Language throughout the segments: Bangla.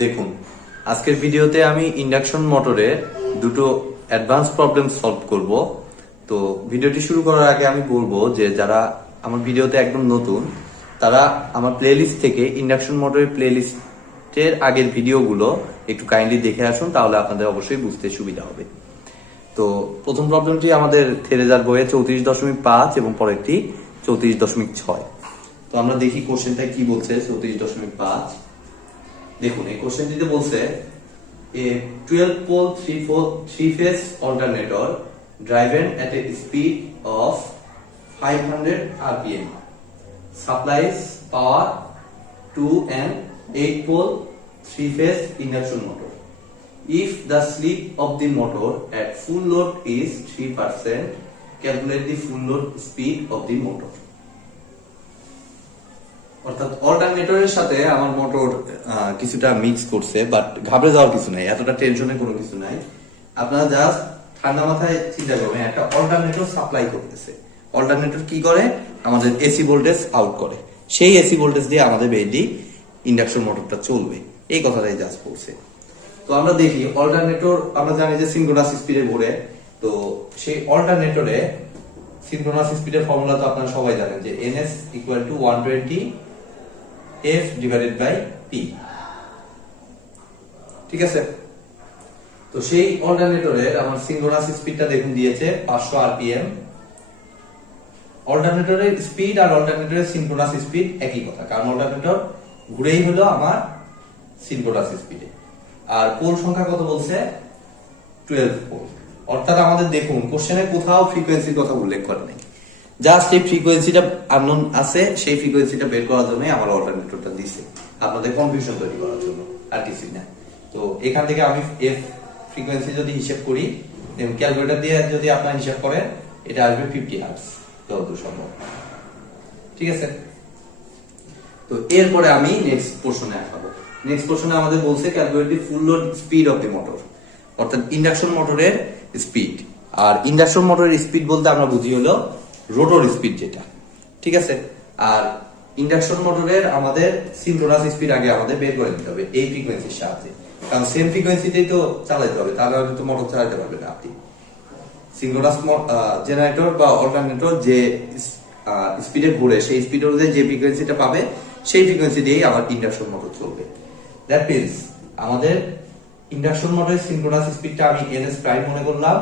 দেখুন, আজকের ভিডিওতে আমি ইন্ডাকশন মোটরের দুটো অ্যাডভান্স প্রবলেম সলভ করব। তো ভিডিওটি শুরু করার আগে আমি বলবো যে যারা আমার ভিডিওতে একদম নতুন তারা আমার প্লেলিস্ট থেকে ইন্ডাকশন মোটরের প্লেলিস্টের আগের ভিডিওগুলো একটু কাইন্ডলি দেখে আসুন, তাহলে আপনাদের অবশ্যই বুঝতে সুবিধা হবে। তো প্রথম প্রবলেমটি আমাদের থেরেজার বইয়ে 34.5 এবং পরেরটি 34.6। তো আমরা দেখি কোশ্চেনটা কি বলছে। 34.5 দেখুন, এই কোশ্চেনটিতে বলছে a 12 pole 3 phase alternator driven at a speed of 500 rpm supplies power to an 8 pole 3 phase induction motor. If the slip of the motor at full load is 3%, calculate the full load speed of the motor. অর্থাৎ অল্টারনেটরের সাথে আমার মোটর কিছুটা মিক্স করছে, বাট ঘাবড়ে যাওয়ার কিছু নাই, এতটা টেনশনের কোনো কিছু নাই। আপনারা জাস্ট ঠান্ডা মাথায় চিন্তা করবেন, একটা অল্টারনেটর সাপ্লাই করতেছে। অল্টারনেটর কি করে? আমাদের এসি ভোল্টেজ আউট করে, সেই এসি ভোল্টেজ দিয়ে আমাদের বেডি ইন্ডাকশন মোটরটা চলবে, এই কথাটাই জাস্ট বলছে। তো আমরা দেখি অল্টারনেটর, আমরা জানি যে সিনক্রোনাস স্পিডে ঘুরে। তো সেই অল্টারনেটরে সিনক্রোনাস স্পিডের ফর্মুলা তো আপনারা সবাই জানেন যে ns = 120 f divided by p, ঠিক আছে? তো সেই অল্টারনেটরের আমার সিনক্রোনাস স্পিডটা দেখুন দিয়েছে 500 rpm। অল্টারনেটরের স্পিড আর অল্টারনেটরের সিনক্রোনাস স্পিড একই কথা, কারণ অল্টারনেটর ঘুরেই হলো আমার সিনক্রোনাস স্পিডে। আর পোল সংখ্যা কত বলছে? 12 পোল। অর্থাৎ আমাদের দেখুন কোশ্চেনে কোথাও ফ্রিকোয়েন্সির কথা উল্লেখ করা নেই, জাস্ট এই ফ্রিকোয়েন্সিটা আননোন আছে, সেই ফ্রিকোয়েন্সিটা বের করার জন্য আমার অল্টারনেটরটা দিছে, আপনাদের কনফিউশন তৈরি করার জন্য, আর কিছুই না। তো এখান থেকে আমি এফ ফ্রিকোয়েন্সি যদি হিসাব করি, ক্যালকুলেটর দিয়ে যদি আপনারা হিসাব করেন, এটা আসবে 50 হার্টজ যতদূর সম্ভব, ঠিক আছে? তো এরপরে আমি নেক্সট পোরশনে আসাবো। নেক্সট পোরশনে আমাদের বলছে calculate the full load speed of the motor, অর্থাৎ ইন্ডাকশন মোটরের স্পিড। আর ইন্ডাকশন মোটরের স্পিড বলতে আমরা বুঝি হলো রোটর স্পিড যেটা, ঠিক আছে? আর ইন্ডাকশন মোটরের আমাদের সিনক্রোনাস স্পিড আগে আমাদের বের করে নিতে হবে এই ফ্রিকোয়েন্সির সাহায্যে, কারণ সেম ফ্রিকোয়েন্সিতেই তো চালাতে হবে, তাহলে তো মোটর চালাতে পারবে না আপনি। সিনক্রোনাস জেনারেটর বা অল্টারনেটর যে স্পিডে ঘুরে, সেই স্পিড অনুযায়ী যে ফ্রিকোয়েন্সিটা পাবে, সেই ফ্রিকোয়েন্সি দিয়েই আমার ইন্ডাকশন মোটর চলবে। দ্যাট মিন্স আমাদের ইন্ডাকশন মোটরের সিনক্রোনাস স্পিডটা আমি ns প্রাইম মনে করলাম,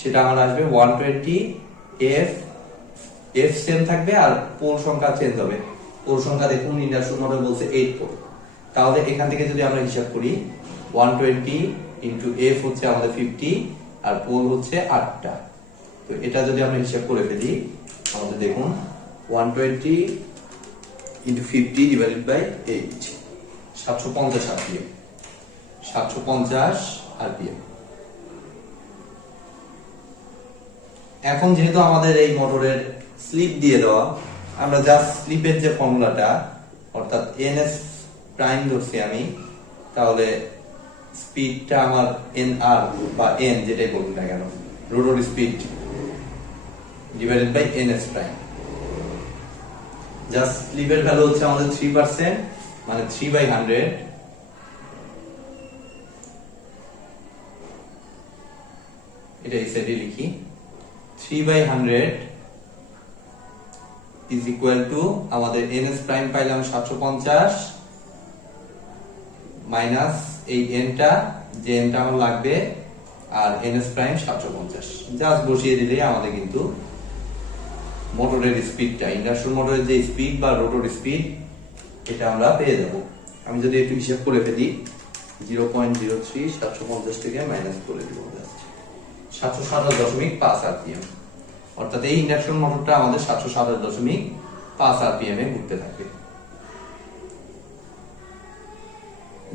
সেটা আমার আসবে 120 f সেম থাকবে, আর পোল সংখ্যা চেঞ্জ হবে। পোল সংখ্যা দেখুন ইন্ডাকশন মোটর বলছে 8 পোল, তাহলে এখান থেকে যদি আমরা হিসাব করি 120 ইনটু f হচ্ছে আমাদের 50, আর পোল হচ্ছে 8টা। তো এটা যদি আমরা হিসাব করে ফেলি, আমাদের দেখুন 120 into 50 divided by 8, 750 rpm, 750 rpm। এখন যেহেতু আমাদের এই মোটরের স্লিপ দিয়ে দেওয়া, আমরা জাস্ট স্লিপের যে ফর্মুলাটা, অর্থাৎ ns প্রাইম ধরছি আমি, তাহলে স্পিডটা আমার nr বা n যেটাই বলুন না কেন, rotor speed divided by ns prime. Just স্লিপের ভ্যালু হচ্ছে আমাদের 3%, মানে 3/100, এটা এই সাইডে লিখি, 3/100 is equal to আমাদের ns প্রাইম পাইলাম 750 মাইনাস এই nটা, যে nটা আমার লাগবে, আর ns প্রাইম 750 জাস্ট বসিয়ে দিলে আমাদের কিন্তু মোটরের স্পিডটা, ইন্ডাকশন মোটরের যে স্পিড বা রোটর স্পিড, এটা আমরা পেয়ে যাব। আমি যদি একটু হিসাব করে ফেলি, 0.03 750 থেকে মাইনাস করে দিব, 727.5 rpm। অর্থাৎ এই ইন্ডাকশন মোটরটা আমাদের 727.5 rpm এ ঘুরতে থাকবে।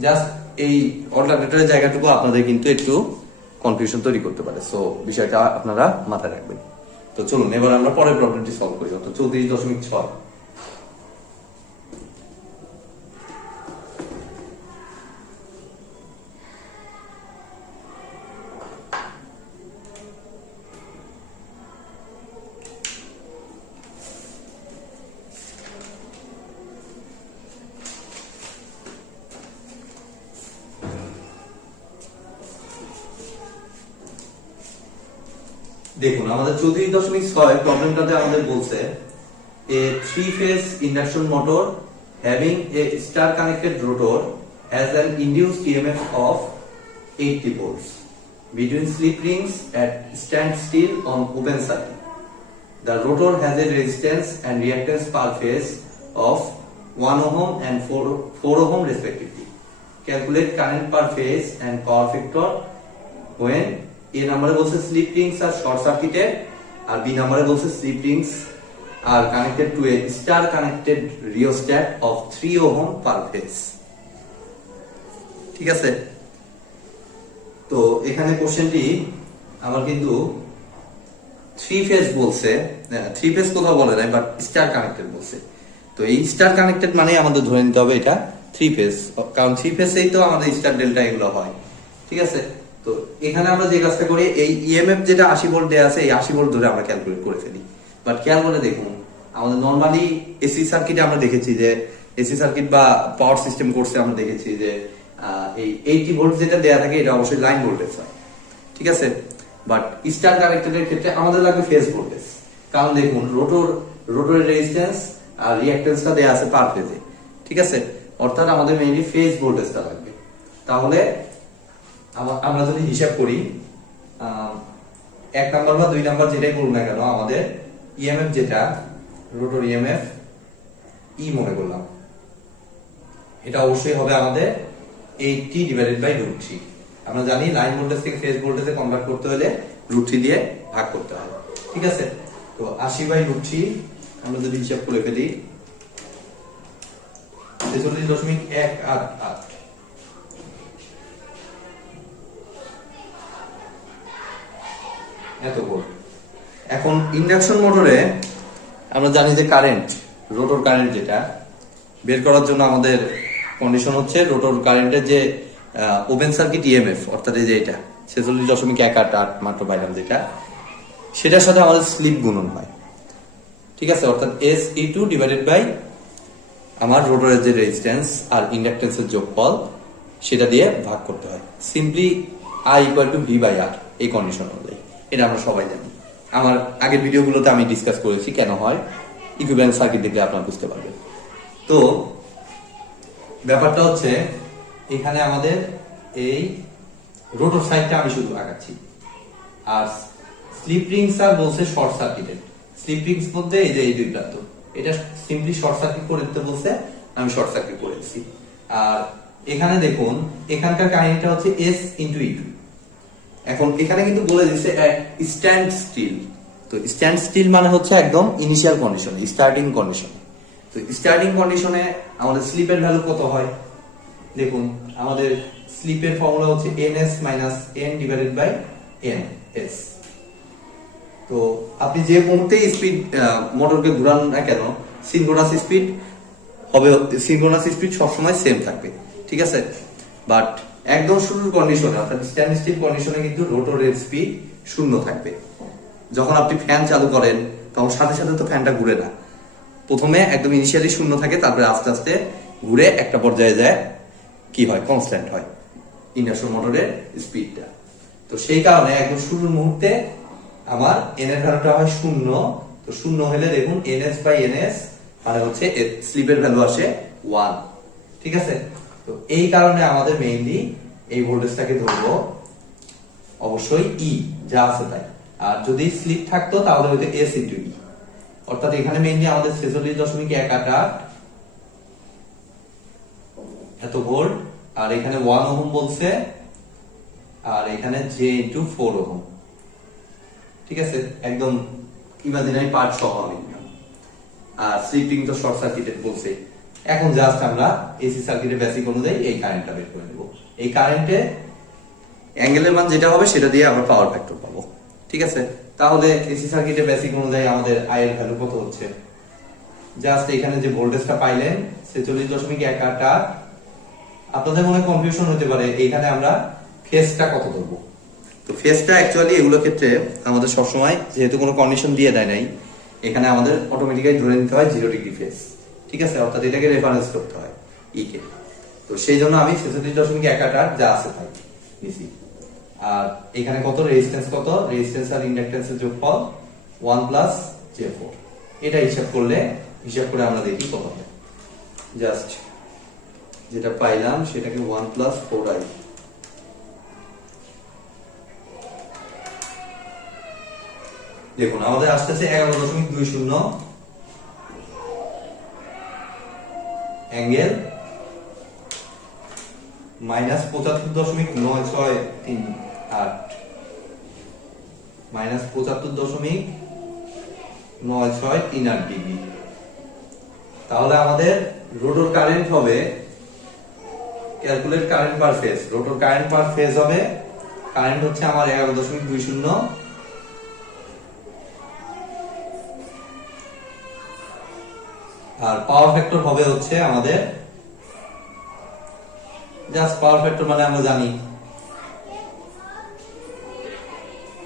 জাস্ট এই অল্টারনেটরের জায়গাটুকু আপনাদের কিন্তু একটু কনফিউশন তৈরি করতে পারে, সো বিষয়টা আপনারা মাথায় রাখবেন। তো চলুন এবার আমরা পরের প্রবলেমটি সলভ করি, অর্থাৎ 34.6। দেখুন আমাদের 34.6 প্রবলেমটাতে আমাদের বলছে a three phase induction motor having a star connected rotor has an induced EMF of 80 volts between slip rings at standstill on open circuit. The rotor has a resistance and reactance per phase of 1 ohm and 4 ohm respectively. Calculate current per phase and power factor when A number বলছে slip rings are short circuited R B number বলছে slip rings are connected to a star connected rheostat of 3 ohm per phase. ঠিক আছে, তো এখানে কোশ্চেনটি আমার কিন্তু 3 ফেজ বলছে, 3 ফেজ কোথাও বলে নাই, বাট স্টার কানেক্টেড বলছে। তো এই স্টার কানেক্টেড মানে আমাদের ধরে নিতে হবে এটা 3 ফেজ, কারণ 3 ফেজেই তো আমাদের স্টার ডেল্টা এগুলো হয়। ঠিক আছে, তো এখানে আমরা যে কাজটা করি, এই ইএমএফ যেটা 80 ভোল্ট দেয়া আছে, এই 80 ভোল্ট ধরে আমরা ক্যালকুলেট করে ফেলি। বাট খেয়াল করে দেখুন, আমাদের নরমালি এসি সার্কিটে আমরা দেখেছি যে এসি সার্কিট বা পাওয়ার সিস্টেম কোর্সে আমরা দেখেছি যে এই 80 ভোল্ট যেটা দেয়া থাকে এটা অবশ্যই লাইন ভোল্টেজ হয়। ঠিক আছে, বাট স্টার কানেক্টেডের ক্ষেত্রে আমাদের লাগবে ফেজ ভোল্টেজ, কারণ দেখুন রোটরের রেজিস্ট্যান্স আর রিঅ্যাকট্যান্সটা দেয়া আছে পার ফেজে। ঠিক আছে, অর্থাৎ আমাদের মেইনলি ফেজ ভোল্টেজটা লাগবে। তাহলে আমরা যদি হিসাব করি 1 নাম্বার বা 2 নাম্বার যেটাই বলুন না কেন, আমাদের ইএমএফ যেটা রোটর ইএমএফ ই মনে করলাম, এটা অবশ্যই হবে আমাদের 80/√3। আমরা জানি লাইন ভোল্টেজ থেকে ফেজ ভোল্টেজে কনভার্ট করতে হলে √3 দিয়ে ভাগ করতে হয়। ঠিক আছে, তো 80/√3 আমরা যদি হিসাব করে ফেলি 46.188 এত ভোল্ট। এখন ইন্ডাকশন মোটরে আমরা জানি যে কারেন্ট, রোটর কারেন্ট যেটা বের করার জন্য আমাদের কন্ডিশন হচ্ছে রোটর কারেন্টের যে ওপেন সার্কিট ইএমএফ, অর্থাৎ এই যে এটা 46.188 মাত্র বাইরাম যেটা, সেটার সাথে আমাদের স্লিপ গুণন হয়। ঠিক আছে, অর্থাৎ SE2 ডিভাইডেড বাই আমার রোটরের যে রেজিস্ট্যান্স আর ইন্ডাকটেন্সের যোগফল সেটা দিয়ে ভাগ করতে হয়। সিম্পলি I = V/R এই কন্ডিশন অনুযায়ী, এটা আমরা সবাই জানি। আমার আগের ভিডিওগুলোতে আমি ডিসকাস করেছি কেন হয়, ইকুইভ্যালেন্ট সার্কিট দেখলে আপনারা বুঝতে পারবেন। তো ব্যাপারটা হচ্ছে এখানে আমাদের এই রোটর সাইডটা আমি শুধু আঁকাচ্ছি, আর স্লিপ রিংস আর বলছে শর্ট সার্কিটেড। স্লিপ রিংস বলতে এই যে এই দুই প্রান্ত, এটা সিম্পলি শর্ট সার্কিট করে দিতে বলছে, আমি শর্ট সার্কিট করে দিচ্ছি। আর এখানে দেখুন এখানকার কাহিনীটা হচ্ছে S × E2। এখন এখানে কিন্তু বলে দিচ্ছে স্ট্যান্ড স্টিল। তো স্ট্যান্ড স্টিল মানে হচ্ছে একদম ইনিশিয়াল কন্ডিশনে, স্টার্টিং কন্ডিশনে। তো স্টার্টিং কন্ডিশনে আমাদের স্লিপের ভ্যালু কত হয় দেখুন, আমাদের স্লিপের ফর্মুলা হচ্ছে ns - n divided by ns। তো আপনি যে মুহূর্তে স্পিড মোটরকে ঘোরান না কেন, সিনক্রোনাস স্পিড হবে, সিনক্রোনাস স্পিড সবসময় সেম থাকবে। ঠিক আছে, বাট একদম শুরুর কন্ডিশনে অর্থাৎ স্ট্যান্ড স্টিল কন্ডিশনে কিন্তু রোটরের স্পিড 0 থাকবে। যখন আপনি ফ্যান চালু করেন তখন সাথে সাথে তো ফ্যানটা ঘুরে না, প্রথমে একদম ইনিশিয়ালি 0 থাকে, তারপরে আস্তে আস্তে ঘুরে একটা পর্যায়ে যায় কি হয়, কনস্ট্যান্ট হয় ইন্ডাকশন মোটরের স্পিডটা। তো সেই কারণে একদম শুরুর মুহূর্তে আমার n এর ভ্যালুটা হয় 0। তো 0 হলে দেখুন ns/ns মানে হচ্ছে স্লিপের ভ্যালু আসে 1। ঠিক আছে, তো এই কারণে আমাদের মেইনলি এই ভোল্টেজটাকে ধরবো অবশ্যই E যা আছে তাই, আর যদি স্লিপ থাকতো তাহলে হয়তো S × E, অর্থাৎ এখানে মেইনলি আমাদের 46.188 এত ভোল্ট, আর এখানে 1 ওহম বলছে, আর এখানে J × 4 ওহম। ঠিক আছে, একদম ইমাজিনারি পার্ট সহ আমি, আর স্লিপিং তো শর্ট সার্কিটেড বলছে। এখন জাস্ট আমরা এসি সার্কিটের বেসিক অনুযায়ী এই কারেন্টটা বের করে নেব। এই কারেন্টে অ্যাঙ্গেলের মান যেটা হবে সেটা দিয়ে আমরা পাওয়ার ফ্যাক্টর পাবো। ঠিক আছে, তাহলে এসি সার্কিটের বেসিক অনুযায়ী আমাদের I এর ভ্যালু কত হচ্ছে, জাস্ট এখানে যে ভোল্টেজটা পাইলেন 46.188, আপনাদের মনে কনফিউশন হতে পারে এখানে আমরা ফেজটা কত ধরবো। তো ফেজটা অ্যাকচুয়ালি এগুলোর ক্ষেত্রে আমাদের সবসময় যেহেতু কোনো কন্ডিশন দিয়ে দেয় নাই, এখানে আমাদের অটোমেটিক্যালি ধরে নিতে হয় 0 ডিগ্রি ফেজ। ঠিক আছে, অর্থাৎ এটাকে রেফারেন্স করতে হয় E কে। তো সেই জন্য আমি 46.188 যা আছে তাই নিছি। আর এখানে কত রেজিস্ট্যান্স, কত রেজিস্ট্যান্স আর ইন্ডাক্টেন্সের যোগফল 1 প্লাস J4। এটা হিসাব করে আমরা দেখি কত হয়। জাস্ট যেটা পাইলাম সেটাকে 1 প্লাস 4i, দেখুন আমাদের আসতেছে 11.20 অ্যাঙ্গেল মাইনাস 75.938 মাইনাস 75.938 ডিগ্রি। তাহলে আমাদের রোটর কারেন্ট হবে, ক্যালকুলেট কারেন্ট পার ফেজ, রোটর কারেন্ট পার ফেজ হবে, কারেন্ট হচ্ছে আমার 11.20 আর পাওয়ার ফ্যাক্টর হবে হচ্ছে আমাদের, জাস্ট পাওয়ার ফ্যাক্টর মানে আমরা জানি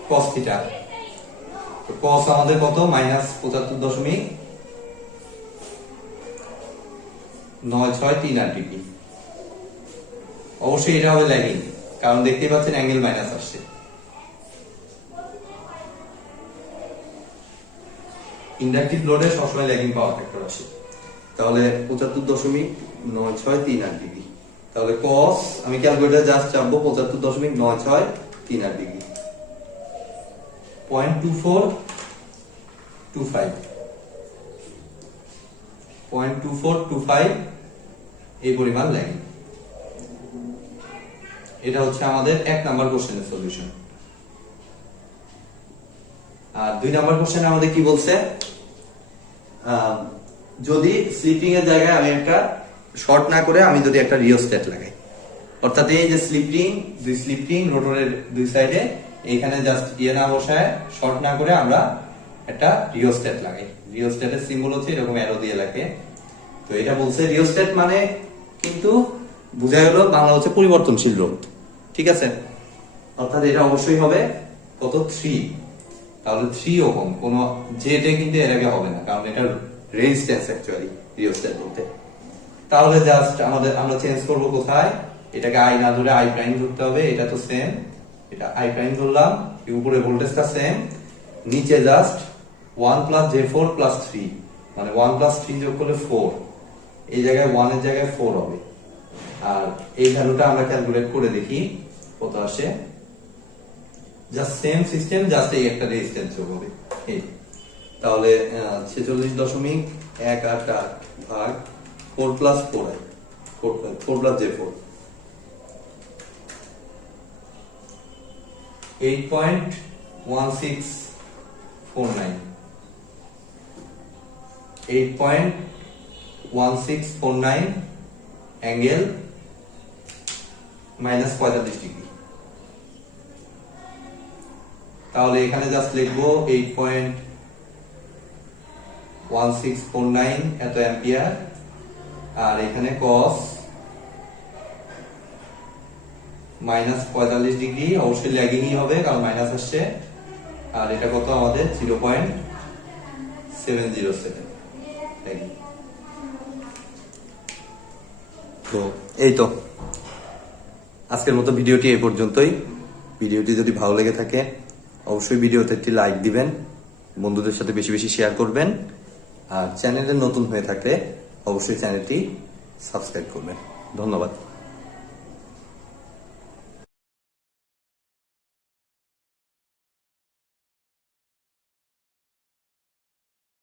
cos থিটা, তো cos আমাদের কত মাইনাস 75.938 ডিগ্রি। অবশ্যই এটা হবে ল্যাগিং, কারণ দেখতেই পাচ্ছেন অ্যাঙ্গেল মাইনাস আসছে। ইন্ডাকটিভ লোডে সবসময় ল্যাগিং পাওয়ার ফ্যাক্টর আসে। তাহলে 75.938 ডিগ্রি। তাহলে cos আমি ক্যালকুলেটর জাস্ট চাপবো 75.938 ডিগ্রি, 0.2425 এই পরিমাণ ল্যাগিং। এটা হচ্ছে আমাদের 1 নাম্বার কোশ্চেনের সলিউশন। আর 2 নাম্বার কোশ্চেনে আমাদের কি বলছে, যদি স্লিপিং এর জায়গায় আমি একটা শর্ট না করে আমি যদি একটা রিওস্ট্যাট লাগাই, অর্থাৎ এই যে দুই স্লিপিং রোটরের দুই সাইডে এইখানে জাস্ট না বসায় শর্ট না করে আমরা একটা রিওস্ট্যাট লাগাই। রিওস্ট্যাটের সিম্বল হচ্ছে এরকম অ্যারো দিয়ে লেখে। তো এটা বলছে রিওস্ট্যাট মানে কিন্তু বোঝা গেল বাংলা হচ্ছে পরিবর্তনশীল রোধ, ঠিক আছে? অর্থাৎ এটা অবশ্যই হবে কত 3, তাহলে 3 ওহম, কোন জেটে কিন্তু এর আগে হবে না, কারণ এটা রেজিস্ট্যান্স অ্যাকচুয়ালি রিওস্ট্যাট বলতে। তাহলে জাস্ট আমরা চেঞ্জ করব কোথায়, এটাকে আই না ধরে আই প্রাইম ধরতে হবে, এটা তো সেম, এটা আই প্রাইম ধরলাম, উপরে ভোল্টেজটা সেম, নিচে জাস্ট 1 প্লাস J4 প্লাস 3, মানে 1 প্লাস 3 যোগ করলে 4, এই জায়গায় 1 এর জায়গায় 4 হবে। আর এই ভ্যালুটা আমরা ক্যালকুলেট করে দেখি কত আসে। জাস্ট সেম সিস্টেম, জাস্ট এই একটা রেজিস্ট্যান্স যোগ হবে। তাহলে 46.188 ভাগ 4 plus 4i, 4 plus J4, 8.1649, 8.1649 angle minus 45 degree. তাহলে এখানে জাস্ট লিখবো 8.1649 এত অ্যাম্পিয়ার, আর এখানে cos মাইনাস 45 ডিগ্রি, অবশ্যই ল্যাগিংই হবে কারণ মাইনাস আসছে, আর এটা কত আমাদের 0.707। তো এই তো আজকের মতো ভিডিওটি এই পর্যন্তই। ভিডিওটি যদি ভালো লেগে থাকে অবশ্যই ভিডিওতে একটি লাইক দিবেন, বন্ধুদের সাথে বেশি বেশি শেয়ার করবেন, আর চ্যানেলে নতুন হয়ে থাকলে অবশ্যই চ্যানেলটি সাবস্ক্রাইব করবেন। ধন্যবাদ।